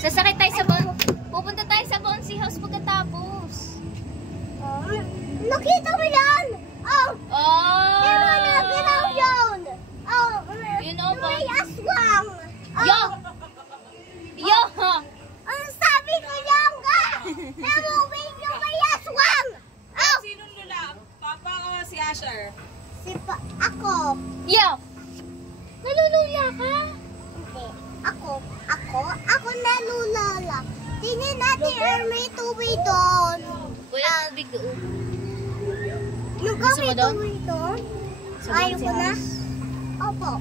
Sasakay tayo sa pupunta tayo sa bouncy house pagkatapos. Nakita mo yan? Oh! Oh! Ginaw yun! Oh! You know ba? May aswang! Yo! Yo! Ang sabi ko yan ka! Namuwing yung may aswang! Oh! Sinong lula? Papa o si Asher? Ako. Yo! Nalulula ka? Hindi. Ako nalulala. Tingnan natin may tubig doon. Wala tubig doon. Yung Gusto mo may doon? tubig doon? Sa Ayaw bouncy ko na. house? Opo.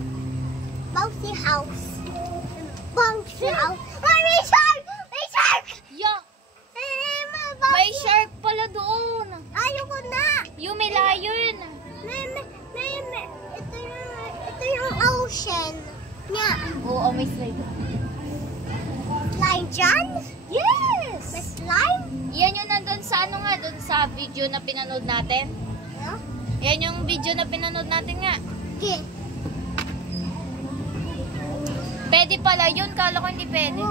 Bouncy house. Bouncy house. Ay, may shark! May shark! Yo! May May shark pala doon. Ayaw ko na. Yung may lion. Ito yung ocean. Nga. Oo, may slide. Slime dyan? Yes! May slime? Yan yung nandun sa ano nga, dun sa video na pinanood natin. Yeah? Yan yung video na pinanood natin nga. Okay. Pwede pala yun, kala ko hindi pwede.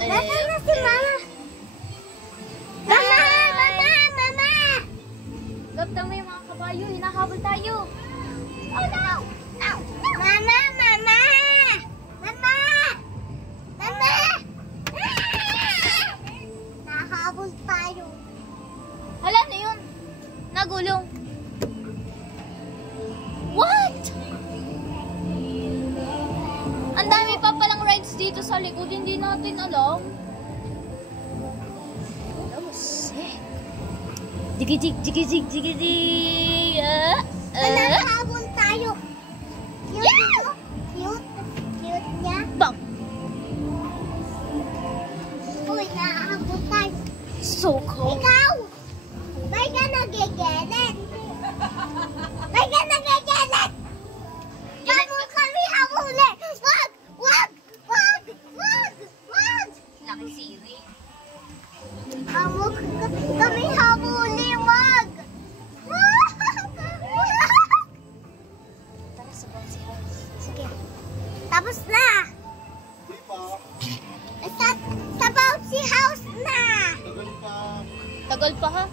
Nasaan na si Mama? Mama! Gabta mo yung mga kabayo, hinahabol tayo. Oh no! No! Mama! Nahabol tayo. Hala na yun. Nagulong. What? Ang dami pa palang rides dito sa likod, hindi natin alam. That was sick. Jigijig. Nahabol tayo. Cute niya. Bang! Uy, nahabol tayo. So cold. Ikaw! May ka nagigelet! Bago kami habulin! Wag! Laki siri. Bago kami habulin! Wag! Tara sa bouncy house. Sige. Tapos na! Sa bouncy house na! Tagal pa ha?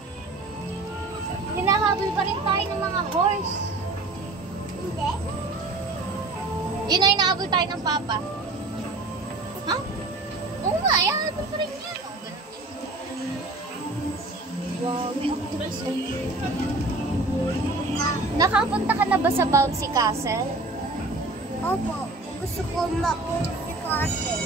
Hinahabol pa rin tayo ng mga horse. Hindi. Yun ay hinahabol tayo ng papa. Ha? Oo nga, hinahabol pa rin yan. Oh, ganun yan. Wow, may octopus eh. Nakapunta ka na ba sa Bouncy Castle? Opo. Gusto ko mapunta si Kasi.